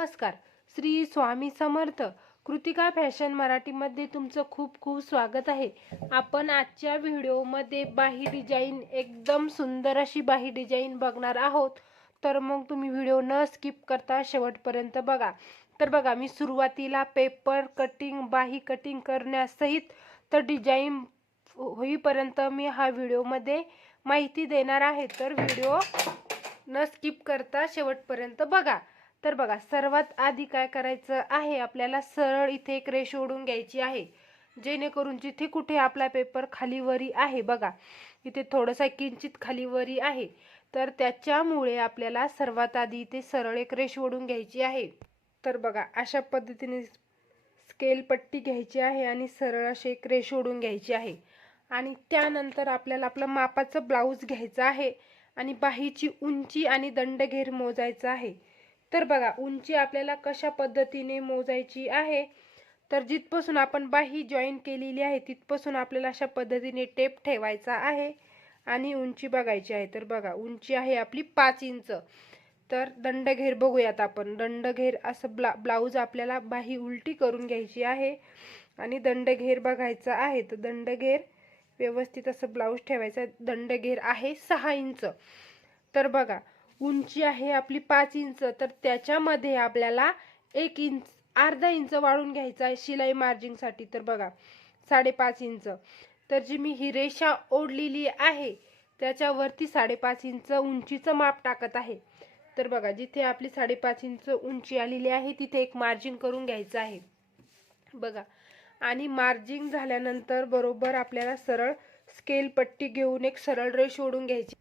नमस्कार. श्री स्वामी समर्थ कृतिका फॅशन मराठीमध्ये तुमचं खूप खूप स्वागत आहे. आपण आजच्या व्हिडिओमध्ये बाही डिझाईन एकदम सुंदर अशी बाही डिझाईन बघणार आहोत. तर मग तुम्ही व्हिडिओ न स्किप करता शेवटपर्यंत बघा. तर बघा मी सुरुवातीला पेपर कटिंग बाही कटिंग करण्यासहित तर डिझाईन होईपर्यंत मी हा व्हिडिओमध्ये माहिती देणार आहे. तर व्हिडिओ न स्किप करता शेवटपर्यंत बघा. तर बघा सर्वात आधी काय करायचं आहे आपल्याला सरळ इथे एक रेष ओढून घ्यायची आहे जेणेकरून जिथे कुठे आपला पेपर खालीवरी आहे बघा इथे थोडंसं किंचित खालीवरी आहे तर त्याच्यामुळे आपल्याला सर्वात आधी इथे सरळ एक रेष ओढून घ्यायची आहे. तर बघा अशा पद्धतीने स्केल पट्टी घ्यायची आहे आणि सरळ अशी एक रेष ओढून घ्यायची आहे. आणि त्यानंतर आपल्याला आपलं मापाचं ब्लाऊज घ्यायचं आहे आणि बाहीची उंची आणि दंडघेर मोजायचा आहे. तर बघा उंची आपल्याला कशा पद्धतीने मोजायची आहे? तर जिथपासून आपण बाही जॉईन केलेली आहे तिथपासून आपल्याला अशा पद्धतीने टेप ठेवायचा आहे आणि उंची बघायची आहे. तर बघा उंची आहे आपली पाच इंच. तर दंडघेर बघूयात आपण. दंडघेर असं ब्ला ब्लाऊज आपल्याला बाही उलटी करून घ्यायची आहे आणि दंडघेर बघायचा आहे. तर दंडघेर व्यवस्थित असं ब्लाऊज ठेवायचा दंडघेर आहे सहा इंच. तर बघा उंची आहे आपली पाच इंच. तर त्याच्यामध्ये आपल्याला एक इंच अर्धा इंच वाढून घ्यायचा आहे शिलाई मार्जिंगसाठी तर बघा साडेपाच इंच. तर जी मी ही रेषा ओढलेली आहे त्याच्यावरती साडेपाच इंच उंचीचं माप टाकत आहे. तर बघा जिथे आपली साडेपाच इंच उंची आलेली आहे तिथे एक मार्जिंग करून घ्यायचं आहे. बघा आणि मार्जिंग झाल्यानंतर बरोबर आपल्याला सरळ स्केल पट्टी घेऊन एक सरळ रेष ओढून घ्यायची.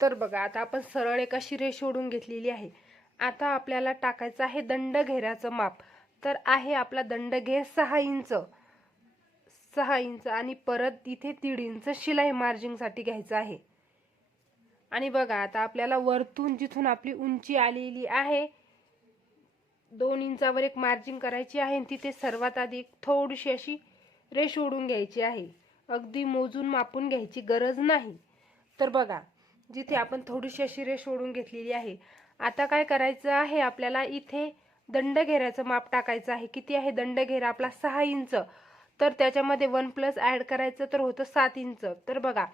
तर बघा आता आपण सरळ एक अशी रेष ओढून घेतलेली आहे. आता आपल्याला टाकायचं आहे दंड घेराचं माप. तर आहे आपला दंडघेर सहा इंच. सहा इंच आणि परत इथे दीड इंच शिलाई मार्जिंगसाठी घ्यायचं आहे. आणि बघा आता आपल्याला वरतून जिथून आपली उंची आलेली आहे दोन इंचावर एक मार्जिंग करायची आहे आणि तिथे सर्वात आधी एक थोडीशी अशी रेष ओढून घ्यायची आहे. अगदी मोजून मापून घ्यायची गरज नाही. तर बघा जिथे आपण थोडीशी अशी रेष ओढून घेतलेली आहे. आता काय करायचं आहे? आपल्याला इथे दंड घेऱ्याचं माप टाकायचं आहे. किती आहे दंडघेरा? आपला सहा इंच. तर त्याच्यामध्ये वन प्लस ॲड करायचं तर होतं सात इंच. तर बघा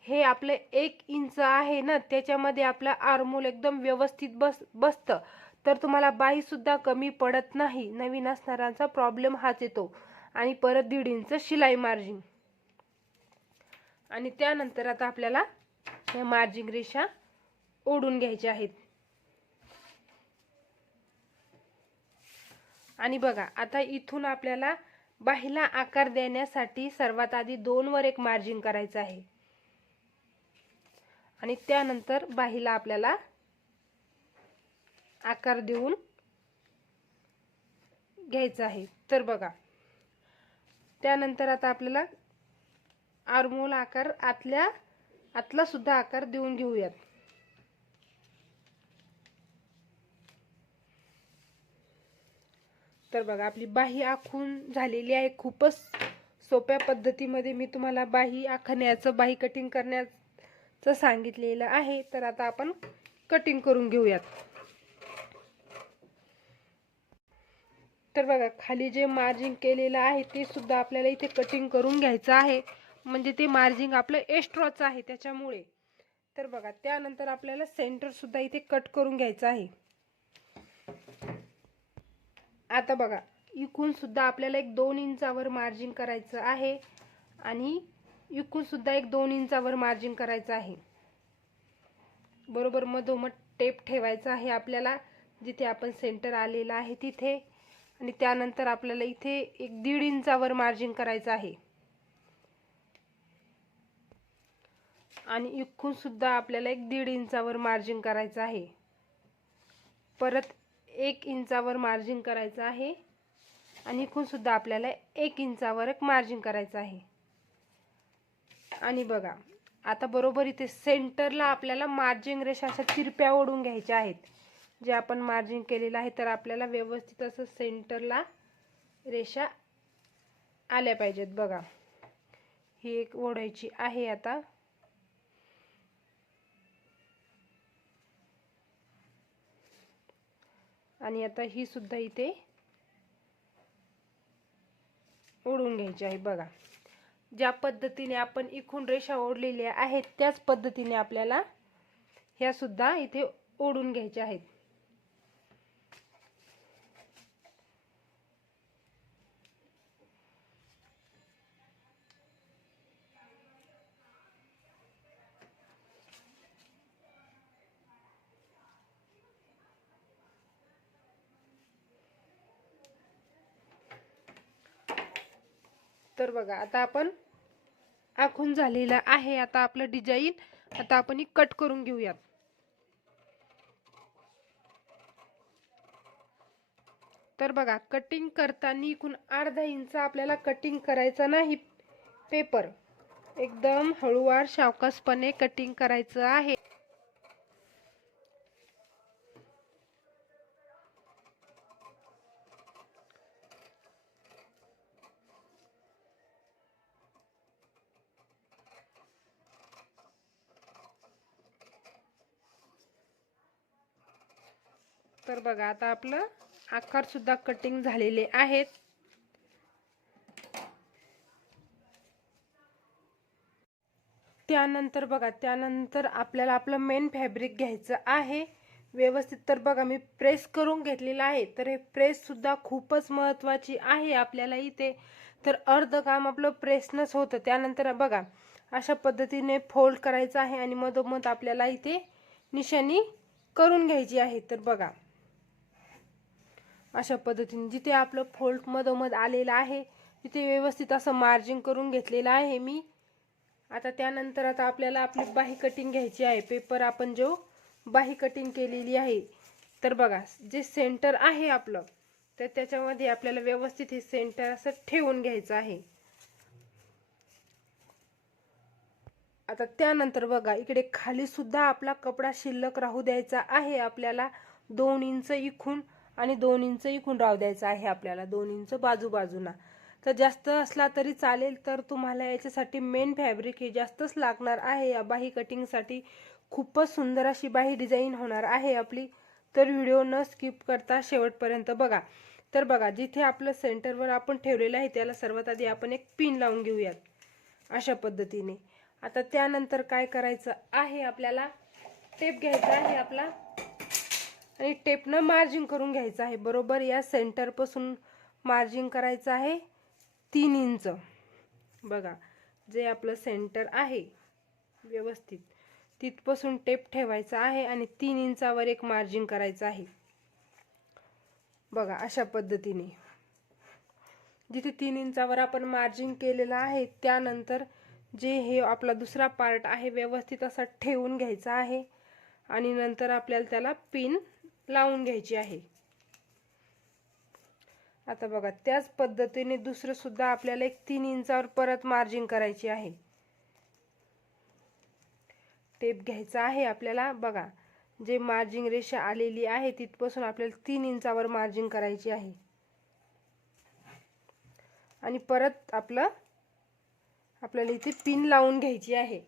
हे आपलं एक इंच आहे ना त्याच्यामध्ये आपलं आरमोल एकदम व्यवस्थित बस बसतं. तर तुम्हाला बाईसुद्धा कमी पडत नाही. नवीन असणाऱ्यांचा प्रॉब्लेम हाच येतो. आणि परत दीड इंच शिलाई मार्जिन. आणि त्यानंतर आता आपल्याला या मार्जिंग रेषा ओढून घ्यायच्या आहेत. आणि बघा आता इथून आपल्याला बाहीला आकार देण्यासाठी सर्वात आधी दोन वर एक मार्जिंग करायचं आहे. आणि त्यानंतर बाहीला आपल्याला आकार देऊन घ्यायचा आहे. तर बघा त्यानंतर आता आपल्याला आरमोल आकार आतल्या आतला सुद्धा आकार देऊन घेऊयात. तर बघा आपली बाही आखून झालेली आहे खूपच सोप्या पद्धतीमध्ये. मी तुम्हाला बाही आखण्याचं बाही कटिंग करण्याचं सांगितलेलं आहे. तर आता आपण कटिंग करून घेऊयात. तर बघा खाली जे मार्जिंग केलेलं आहे ते सुद्धा आपल्याला इथे कटिंग करून घ्यायचं आहे. म्हणजे ते मार्जिंग आपलं एक्स्ट्राचं आहे त्याच्यामुळे. तर बघा त्यानंतर आपल्याला सेंटरसुद्धा इथे कट करून घ्यायचं आहे. आता बघा इकूनसुद्धा आपल्याला एक दोन इंचावर मार्जिंग करायचं आहे आणि इकूनसुद्धा एक दोन इंचावर मार्जिंग करायचं आहे. बरोबर मधोमध टेप ठेवायचं आहे आपल्याला जिथे आपण सेंटर आलेला आहे तिथे. आणि त्यानंतर आपल्याला इथे एक दीड इंचावर मार्जिंग करायचं आहे. आणि इखूनसुद्धा आपल्याला एक दीड इंचावर मार्जिंग करायचं आहे. परत एक इंचावर मार्जिंग करायचं आहे. आणि इकूनसुद्धा आपल्याला एक इंचावर एक मार्जिन करायचं आहे. आणि बघा आता बरोबर इथे सेंटरला आपल्याला मार्जिंग रेषा अशा तिरप्या ओढून घ्यायच्या आहेत. जे आपण मार्जिंग केलेलं आहे तर आपल्याला व्यवस्थित असं सेंटरला रेषा आल्या पाहिजेत. बघा ही एक ओढायची आहे आता. आणि आता ही सुद्धा इथे ओढून घ्यायची आहे. बघा ज्या पद्धतीने आपण इखून रेषा ओढलेल्या आहेत त्याच पद्धतीने आपल्याला ह्यासुद्धा इथे ओढून घ्यायच्या आहेत. तर बघा आता आपण आखून झालेलं आहे आता आपलं डिझाईन आता आपण ही कट करून घेऊयात. तर बघा कटिंग करताना इकून अर्धा इंच आपल्याला कटिंग करायचं नाही. पेपर एकदम हळूवार सावकाशपणे कटिंग करायचं आहे. तर बघा आता आपलं आकार सुद्धा कटिंग झालेले आहेत. त्यानंतर बघा त्यानंतर आपल्याला आपलं मेन फॅब्रिक घ्यायचं आहे. व्यवस्थित तर बघा मी प्रेस करून घेतलेलं आहे. तर हे प्रेस सुद्धा खूपच महत्त्वाची आहे आपल्याला इथे. तर अर्ध काम आपलं प्रेसनच होतं. त्यानंतर बघा अशा पद्धतीने फोल्ड करायचं आहे आणि मधोमध आपल्याला इथे निशाणी करून घ्यायची आहे. तर बघा. अशा पद्धतीने जिथे आपलं फोल्ड मधोमध आलेलं आहे तिथे व्यवस्थित असं मार्जिंग करून घेतलेलं आहे मी. आता त्यानंतर आता आपल्याला आपली बाही कटिंग घ्यायची आहे. पेपर आपण जो बाही कटिंग केलेली आहे तर बघा जे सेंटर आहे आपलं तर त्याच्यामध्ये आपल्याला व्यवस्थित हे सेंटर असं ठेवून घ्यायचं आहे. आता त्यानंतर बघा इकडे खाली सुद्धा आपला कपडा शिल्लक राहू द्यायचा आहे. आपल्याला दोन इंच इखून आणि दोन इंच इकून राहू द्यायचं आहे आपल्याला दोन इंच बाजू बाजूना तर जास्त असला तरी चालेल तर तुम्हाला याच्यासाठी मेन फॅब्रिक हे जास्तच लागणार आहे. या बाही कटिंगसाठी खूपच सुंदर अशी बाही डिझाईन होणार आहे आपली. तर व्हिडिओ न स्किप करता शेवटपर्यंत बघा. तर बघा जिथे आपलं सेंटरवर आपण ठेवलेलं आहे त्याला सर्वात आधी आपण एक पिन लावून घेऊयात. अशा पद्धतीने. आता त्यानंतर काय करायचं आहे आपल्याला? टेप घ्यायचा आहे आपला. आणि टेपनं मार्जिंग करून घ्यायचं आहे. बरोबर या सेंटरपासून मार्जिंग करायचं आहे तीन इंच. बघा जे आपलं सेंटर आहे व्यवस्थित. तिथपासून टेप ठेवायचा आहे आणि तीन इंचावर एक मार्जिंग करायचं आहे. बघा अशा पद्धतीने. जिथे तीन इंचावर आपण मार्जिंग केलेलं आहे त्यानंतर जे हे आपला दुसरा पार्ट आहे व्यवस्थित असा ठेवून घ्यायचा आहे. आणि नंतर आपल्याला त्याला पिन लावून घ्यायची आहे. आता बघा त्याच पद्धतीने दुसरं सुद्धा आपल्याला एक तीन इंचावर परत मार्जिन करायची आहे. टेप घ्यायचा आहे आपल्याला. बघा जे मार्जिंग रेषा आलेली आहे तिथपासून आपल्याला तीन इंचावर मार्जिंग करायची आहे. आणि परत आपलं आपल्याला इथे पिन लावून घ्यायची आहे.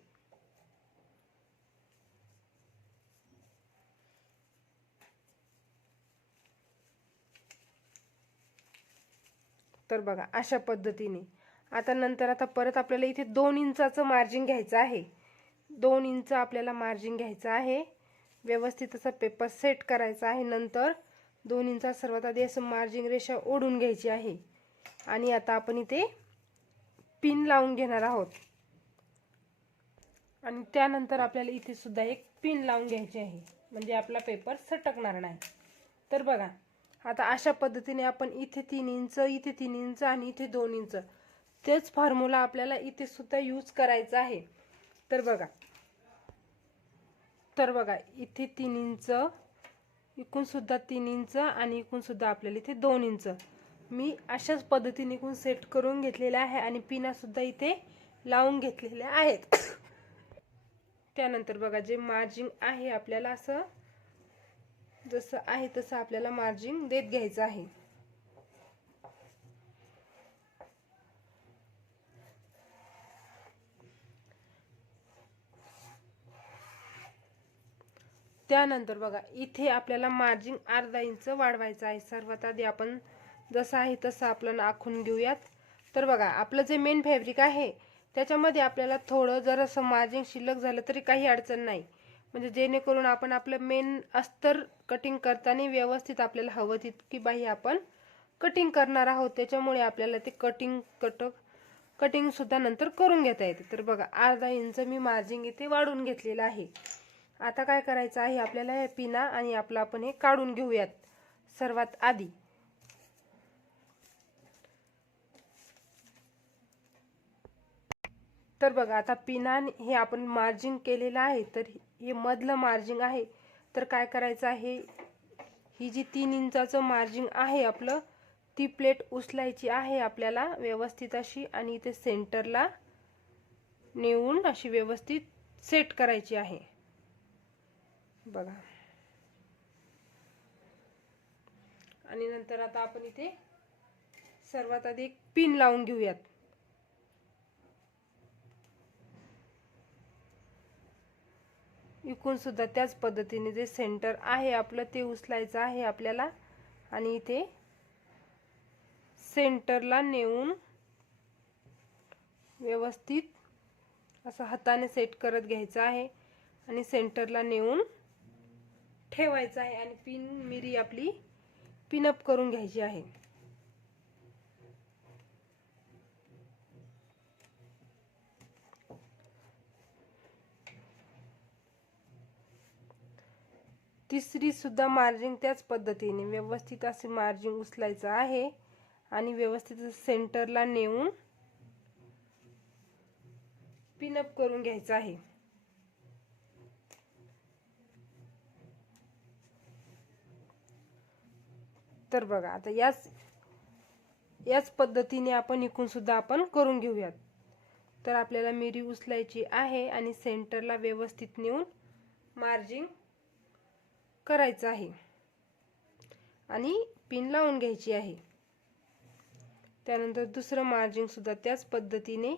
तर बघा अशा पद्धतीने. आता नंतर आता परत आपल्याला इथे दोन इंचाचं मार्जिन घ्यायचं आहे. दोन इंच आपल्याला मार्जिन घ्यायचं आहे. व्यवस्थित असा पेपर सेट करायचा आहे नंतर. दोन इंचा सर्वात आधी असं मार्जिन रेषा ओढून घ्यायची आहे. आणि आता आपण इथे पिन लावून घेणार आहोत. आणि त्यानंतर आपल्याला इथे सुद्धा एक पिन लावून घ्यायची आहे. म्हणजे आपला पेपर सटकणार नाही. तर बघा आता अशा पद्धतीने आपण इथे तीन इंच इथे तीन इंच आणि इथे दोन इंच. तेच फॉर्म्युला आपल्याला इथे सुद्धा यूज करायचा आहे. तर बघा. तर बघा इथे तीन इंच इकून सुद्धा तीन इंच आणि इकून सुद्धा आपल्याला इथे दोन इंच. मी अशाच पद्धतीने इकून सेट करून घेतलेल्या आहे आणि पिना सुद्धा इथे लावून घेतलेल्या आहेत. त्यानंतर बघा जे मार्जिंग आहे आपल्याला असं जसं आहे तसं आपल्याला मार्जिन देत घ्यायचं आहे. त्यानंतर बघा इथे आपल्याला मार्जिन अर्धा इंच वाढवायचं आहे. सर्वात आधी आपण जसं आहे तसं आपलं आखून घेऊयात. तर बघा आपलं जे मेन फॅब्रिक आहे त्याच्यामध्ये आपल्याला थोडं जर असं मार्जिन शिल्लक झालं तरी काही अडचण नाही. म्हणजे जेणेकरून आपण आपलं मेन अस्तर कटिंग करताना व्यवस्थित आपल्याला हवं तितकी बाही आपण कटिंग करणार आहोत. त्याच्यामुळे आपल्याला ते कटिंग कटक कटिंगसुद्धा नंतर करून घेता येते. तर बघा अर्धा इंच मी मार्जिन इथे वाढून घेतलेलं आहे. आता काय करायचं आहे? आपल्याला हे पिना आणि आपलं आपण हे काढून घेऊयात. सर्वात आधी. तर बघा आता पिनान हे आपण मार्जिंग केलेलं आहे तर हे मधलं मार्जिंग आहे. तर काय करायचं आहे? ही जी तीन इंचाचं मार्जिंग आहे आपलं ती प्लेट उचलायची आहे आपल्याला व्यवस्थित अशी आणि इथे सेंटरला नेऊन अशी व्यवस्थित सेट करायची आहे. बघा. आणि नंतर आता आपण इथे सर्वात आधी एक पिन लावून घेऊयात. इकून सुद्धा त्याच पद्धतीने जे सेंटर आहे आपलं ते उचलायचं आहे आपल्याला. आणि इथे सेंटरला नेऊन व्यवस्थित असं हाताने सेट करत घ्यायचं आहे. आणि सेंटरला नेऊन ठेवायचं आहे. आणि पिन मिरी आपली पिनअप करून घ्यायची आहे. तिसरी सुद्धा मार्जिंग त्याच पद्धतीने व्यवस्थित असे मार्जिंग उचलायचं आहे आणि व्यवस्थित सेंटरला नेऊन पिनअप करून घ्यायचं आहे. तर बघा आता याच याच पद्धतीने आपण इकून सुद्धा आपण करून घेऊयात. तर आपल्याला मिरी उचलायची आहे आणि सेंटरला व्यवस्थित नेऊन मार्जिंग करायचं आहे. आणि पिन लावून घ्यायची आहे. त्यानंतर दुसरं मार्जिन सुद्धा त्याच पद्धतीने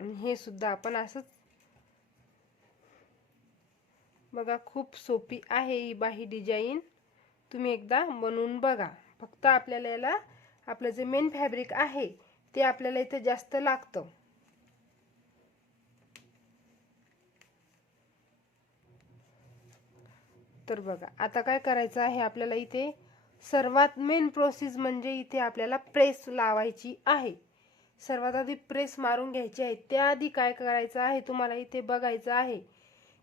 हे सुद्धा आपण असंच बघा खूप सोपी आहे ही बाही डिझाईन तुम्ही एकदा बनवून बघा. फक्त आपल्याला याला आपलं जे मेन फॅब्रिक आहे ते आपल्याला इथे जास्त लागतं. तर बघा आता काय करायचं आहे आपल्याला इथे सर्वात मेन प्रोसेस म्हणजे इथे आपल्याला प्रेस लावायची आहे. सर्वात आधी प्रेस मारून घ्यायची आहे. त्याआधी काय करायचं आहे तुम्हाला इथे बघायचं आहे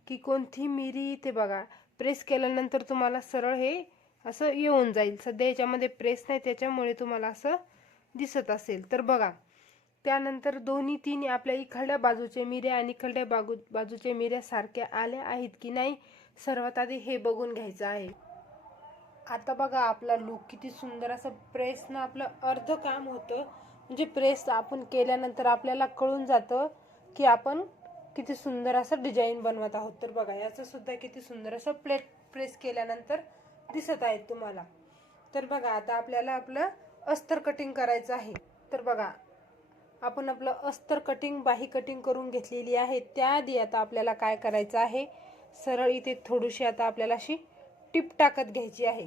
की कोणती मिरी इथे बघा प्रेस केल्यानंतर तुम्हाला सरळ हे असं येऊन जाईल. सध्या याच्यामध्ये प्रेस नाही त्याच्यामुळे तुम्हाला असं दिसत असेल. तर बघा त्यानंतर दोन्ही तीन आपल्या इकडल्या बाजूचे मिऱ्या आणि इकडल्या बाजू बाजूच्या मिऱ्या सारख्या आल्या आहेत की नाही सर्वात आधी हे बघून घ्यायचं आहे. आता बघा आपला लुक किती सुंदर असं प्रेसनं आपलं अर्ध काम होतं. म्हणजे प्रेस आपण केल्यानंतर आपल्याला कळून जातं की आपण किती सुंदर असं डिझाईन बनवत आहोत. तर बघा याचं सुद्धा किती सुंदर असं प्लेट प्रेस केल्यानंतर दिसत आहेत तुम्हाला. तर बघा आता आपल्याला आपलं अस्तर कटिंग करायचं आहे. तर बघा आपण आपलं अस्तर कटिंग बाही कटिंग करून घेतलेली आहे. त्याआधी आता आपल्याला काय करायचं आहे? सरळ इथे थोडीशी आता आपल्याला अशी टिप टाकत घ्यायची आहे.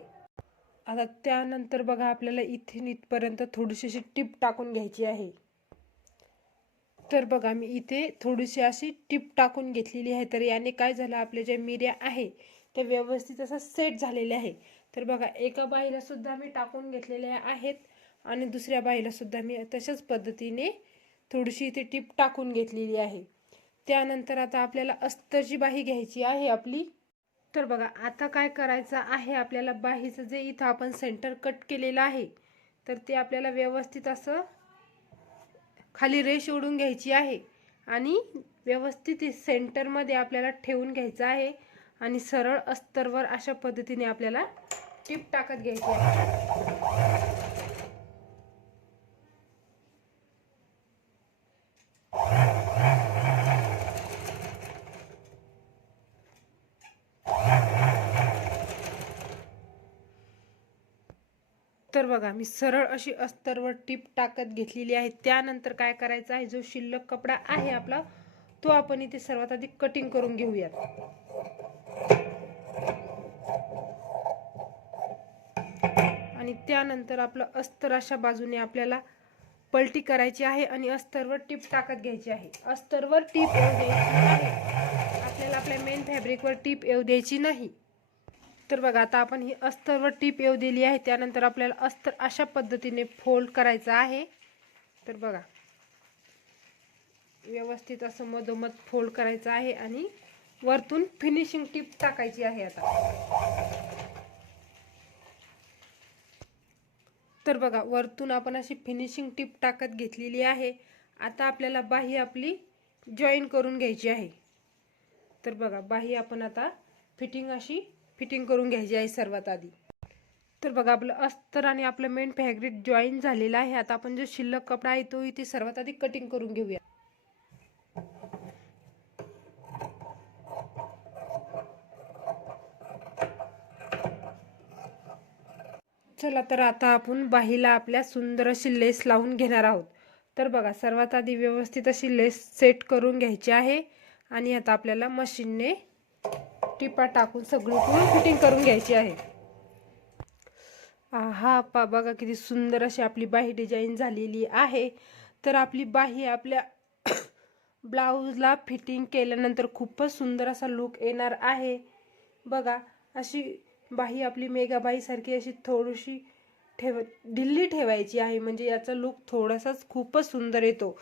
आता त्यानंतर बघा आपल्याला इथे इथपर्यंत थोडीशी अशी टिप टाकून घ्यायची आहे. तर बघा मी इथे थोडीशी अशी टिप टाकून घेतलेली आहे. तर याने काय झालं? आपल्या ज्या मिऱ्या आहे ते व्यवस्थित असं सेट झालेले आहे. तर बघा एका बाईला सुद्धा मी टाकून घेतलेल्या आहेत आणि दुसऱ्या बाईला सुद्धा मी तशाच पद्धतीने थोडीशी इथे टिप टाकून घेतलेली आहे. त्यानंतर आता आपल्याला अस्तरची बाही घ्यायची आहे आपली. तर बघा आता काय करायचं आहे आपल्याला? बाहीचं जे इथं आपण सेंटर कट केलेलं आहे तर ते आपल्याला व्यवस्थित असं खाली रेष ओढून घ्यायची आहे आणि व्यवस्थित सेंटरमध्ये आपल्याला ठेवून घ्यायचं आहे. आणि सरळ अस्तरवर अशा पद्धतीने आपल्याला टीप टाकत घ्यायची आहे. तर तर बघा मी सरळ अशी अस्तरवर टीप टाकत घेतलेली आहे. त्यानंतर काय करायचं आहे? जो शिल्लक कपडा आहे आपला तो आपण इथे सर्वात आधी कटिंग करून घेऊयात. आणि त्यानंतर आपलं अस्तर अशा बाजूने आपल्याला पलटी करायची आहे आणि अस्तरवर टीप टाकत घ्यायची आहे. अस्तरवर टीप येऊ द्यायची नाही. आपल्याला आपल्या मेन फॅब्रिकवर टीप येऊ द्यायची नाही. तर बघा आता आपण ही अस्तरवर टीप येऊ दिली आहे. त्यानंतर आपल्याला अस्तर अशा पद्धतीने फोल्ड करायचं आहे. तर बघा व्यवस्थित असं मधोमध फोल्ड करायचं आहे आणि वरतून फिनिशिंग टीप टाकायची आहे आता. तर बघा वरतून आपण अशी फिनिशिंग टिप टाकत घेतलेली आहे. आता आपल्याला बाही आपली जॉईन करून घ्यायची आहे. तर बघा बाही आपण आता फिटिंग अशी फिटिंग करून घ्यायची आहे सर्वात आधी. तर बघा आपलं अस्तर आणि आपलं मेन फॅब्रिक जॉईन झालेलं आहे. आता आपण जो शिल्लक कपडा आहे तो इथे सर्वात आधी कटिंग करून घेऊया. चला तर आता आपण बाहीला आपल्या सुंदर अशी लेस लावून घेणार आहोत. तर बघा सर्वात आधी व्यवस्थित अशी लेस सेट करून घ्यायची आहे. आणि आता आपल्याला मशीनने टिपा टाकून सगळीकडून फिटिंग करून घ्यायची आहे. हा पा बघा किती सुंदर अशी आपली बाही डिझाईन झालेली आहे. तर आपली बाही आपल्या ब्लाऊजला फिटिंग केल्यानंतर खूपच सुंदर असा लुक येणार आहे. बघा अशी बाही आपली मेगाबाईसारखी अशी थोडीशी ठेव ढिल्ली ठेवायची आहे. म्हणजे याचा लुक थोडासाच खूपच सुंदर येतो.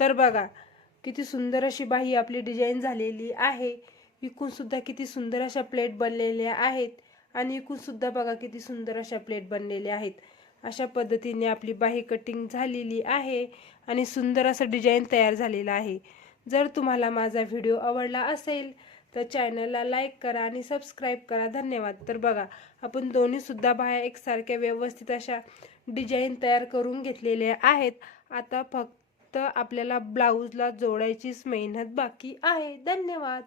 तर बघा किती सुंदर अशी बाही आपली डिझाईन झालेली आहे. इकूनसुद्धा किती सुंदर अशा प्लेट बनलेल्या आहेत. आणि इकूनसुद्धा बघा किती सुंदर अशा प्लेट बनलेल्या आहेत. अशा पद्धतीने आपली बाही कटिंग झालेली आहे आणि सुंदर असं डिझाईन तयार झालेलं आहे. जर तुम्हाला माझा व्हिडिओ आवडला असेल तर चॅनलला लाईक करा आणि सबस्क्राईब करा. धन्यवाद. तर बघा आपण दोन्हीसुद्धा बाया एकसारख्या व्यवस्थित अशा डिझाईन तयार करून घेतलेल्या आहेत. आता फक्त आपल्याला ब्लाऊजला जोडायचीच मेहनत बाकी आहे. धन्यवाद.